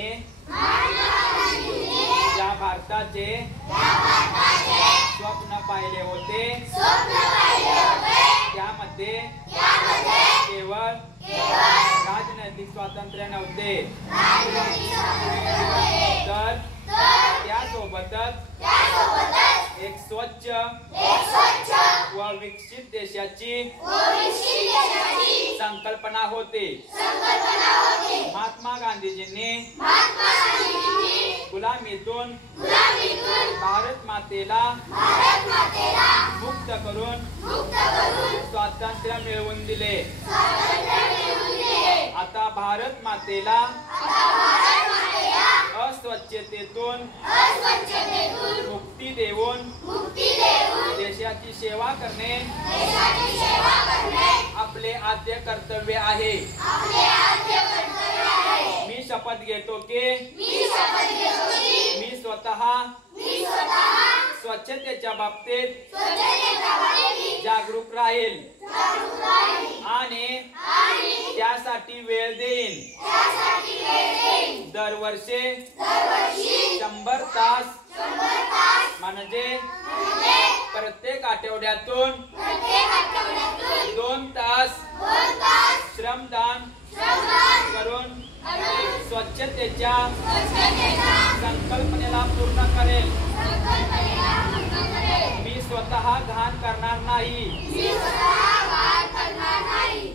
ज्या भारताचे स्वप्न पाहिले होते त्यामध्ये केवळ राजनैतिक स्वातंत्र्य नव्हते, तर त्यासोबतच एक स्वच्छ व विकसित देशाची संकल्पना होती। महात्मा गांधीजींनी गुलामीतून भारत मातेला मुक्त करून स्वातंत्र्य मिळवून दिले। आता भारत मातेला अस्वच्छतेतून मुक्ती देऊन देशाची सेवा करणे आपले आद्य कर्तव्य आहे। मी शपथ घेतो की मी स्वतः स्वच्छतेच्या बाबतीत जागरूक राहील आणि त्यासाठी वेळ देईन। दरवर्षी 100 तास म्हणजे प्रत्येक आठवड्यातून 2 तास श्रमदान करून स्वच्छतेच्या संकल्पनेला पूर्ण करेल। मी स्वतः घाण करणार नाही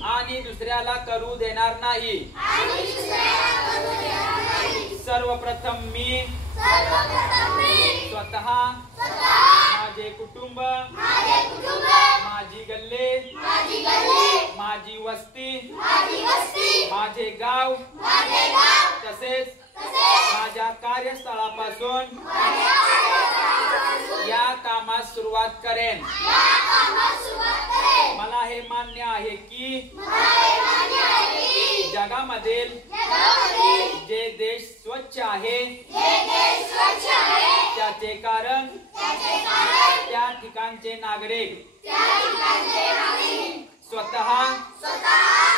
आणि दुसऱ्याला करू देणार नाही। सर्वप्रथम मी स्वतः माझे कुटुंब, माझी गल्ली, माझी वस्ती, माझे गाव तसेच माझ्या कार्यस्थळापासून या कामास सुरुवात करेन। मला हे मान्य आहे की जगामधील जे देश स्वच्छ आहे त्याचे कारण त्या ठिकाणचे नागरिक स्वतः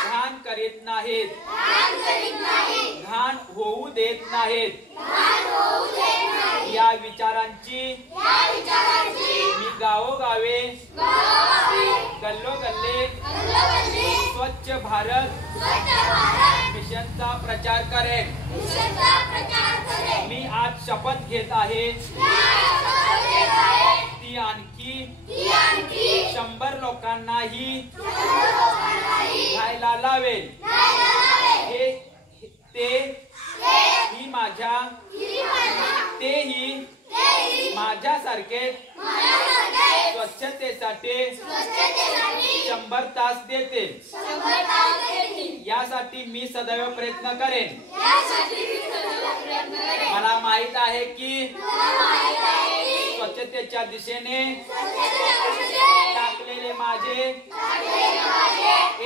घाण करीत नाहीत, घाण होऊ देत नाहीत। या विचारांची मी गावोगावे गल्लोगल्ली स्वच्छ भारत मिशनचा प्रचार करेन। मी आज शपथ घेत आहे ती आणखी 100 लोकांनाही खायला लावेल। तेही माझ्यासारखे स्वच्छतेसाठी 100 तास देतील। यासाठी मी सदैव प्रयत्न करेन। मला माहित आहे की स्वच्छतेच्या दिशेने टाकलेले माझे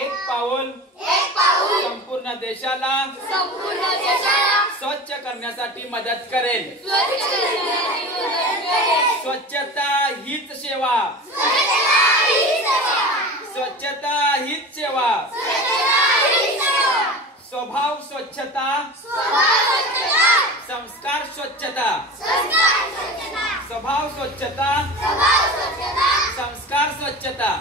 एक पाऊल संपूर्ण देशाला स्वच्छ करण्यासाठी मदत करेल। स्वच्छता हीच सेवा, स्वच्छता हीच सेवा। स्वभाव स्वच्छता, संस्कार स्वच्छता, स्वभाव स्वच्छता, संस्कार स्वच्छता।